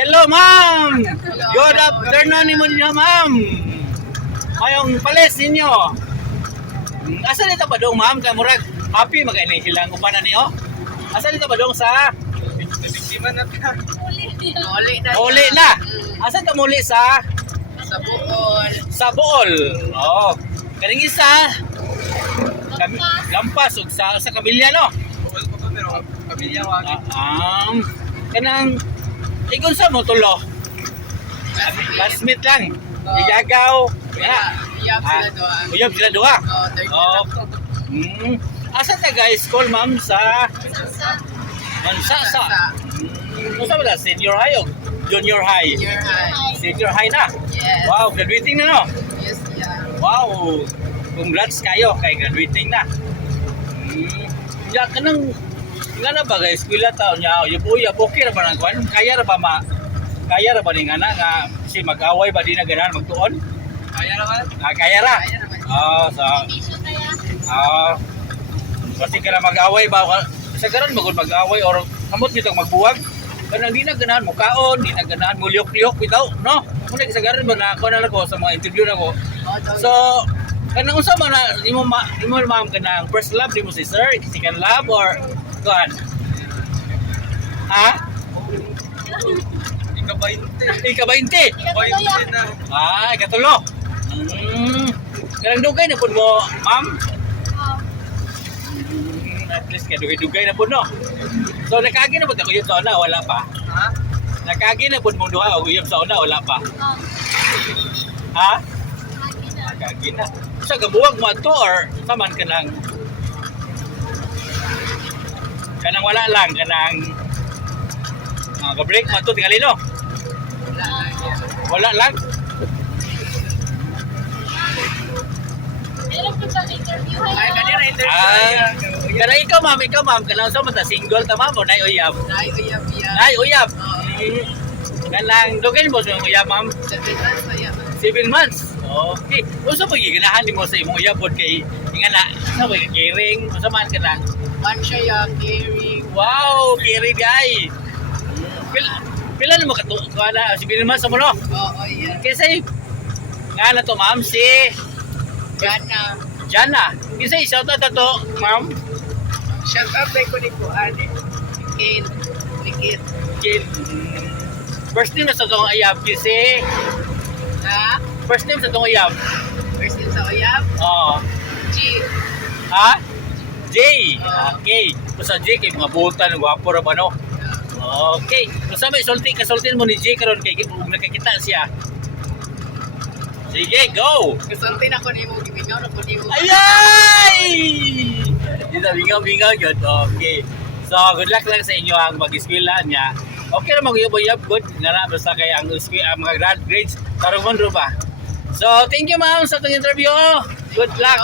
Hello, ma'am! Good afternoon niyo, ma'am! Mayong palis ninyo. Asa dito ba dong, ma'am? Kaya murag happy mag-inay silang upanan niyo. Asa dito ba dong sa... Biktima na ka. Uli na! Asa ka muli sa... Sa Bohol. Sa Bohol. Oo. Kaning isa... Lampas ug sa Kabilya, no? Bohol po to, pero pamilya ko. Kanang... Igon sa mo tulo. Classmate lang. Igagaw. Uyab sila doon. Uyab sila duha. Oh, Asa ta guys, school ma'am sa Mansasa. Unsa ba senior high o junior high? Junior high. Senior high na. Yes. Wow, graduating na no. Yes, yeah. Wow. Congrats kayo kay graduating na. Ya kanang nga na ba guys, eskwela taon niya, uyab okay ra ba nang kuan? Kaya ra ba ni ngana nga si mag-away ba di na ganahan magtuon? Kaya naman. Kaya ra. Kaya naman. Kasi ka na mag-away ba? Sa karon magud mag-away or kamot nitong magbuwag. Kanang di na ganahan mo kaon, di na ganahan mo liyok-liyok bitaw, no? Muna sa karon ba na ako na ko sa mga interview na ko. So, kanang unsa man na imo ma'am kanang first love di mo si sir, second love or kuan? Ha? Ika-20. na. Ikatulo. Kanang dugay na pud mo, ma'am? At least dugay na pud no. So nakaagi na pud ako yun sa una, wala pa. Ha? Nakaagi na pud mo duha o uyab sa una, wala pa. Ha? Nakaagi na. Sa gabuwag mo ato or saman kanang wala lang kanang ka-break mo ato tingali no. Wala lang. Ay, kanina interview. Kana ikaw ma'am, kana sa mata single ta ma'am o nay uyab. Ay, uyab, uyab. Nay uyab. Kanang dugay mo sa uyab ma'am. 7 months, uyab. 7 months. Okay. Unsa pa giganahan nimo sa imong uyabon kay ingana sa way caring, unsa man kana? One siya yung caring. Wow, caring guy. Pila na mo kana 7 months mo no? Oo, yeah. Kasi nga na to ma'am si Jana. Jana. Kasi shout out to ma'am. Shout out ko ni Kuani. Kate. Likit. Kid. First name na sa tong ayab kasi Ha? first name sa tong ayab. First name sa uyab. Oo. G. Ha? J. Okay. Sa J kay mga butan, gwapo ra ba no? Okay. Kung may kasultin mo ni J karon kay nakakita siya. Sige, go! Kasultin ako ni mo. Gibingaw na ko ni mo. Ayay! Hindi na bingaw yun. Okay. So, good luck lang sa inyo ang mag-eskwela niya. Okay na mag-uyab-uyab. Good. Nara, basta kaya ang mga grades. Tarungon ro ba? So, thank you ma'am sa itong interview. Good luck.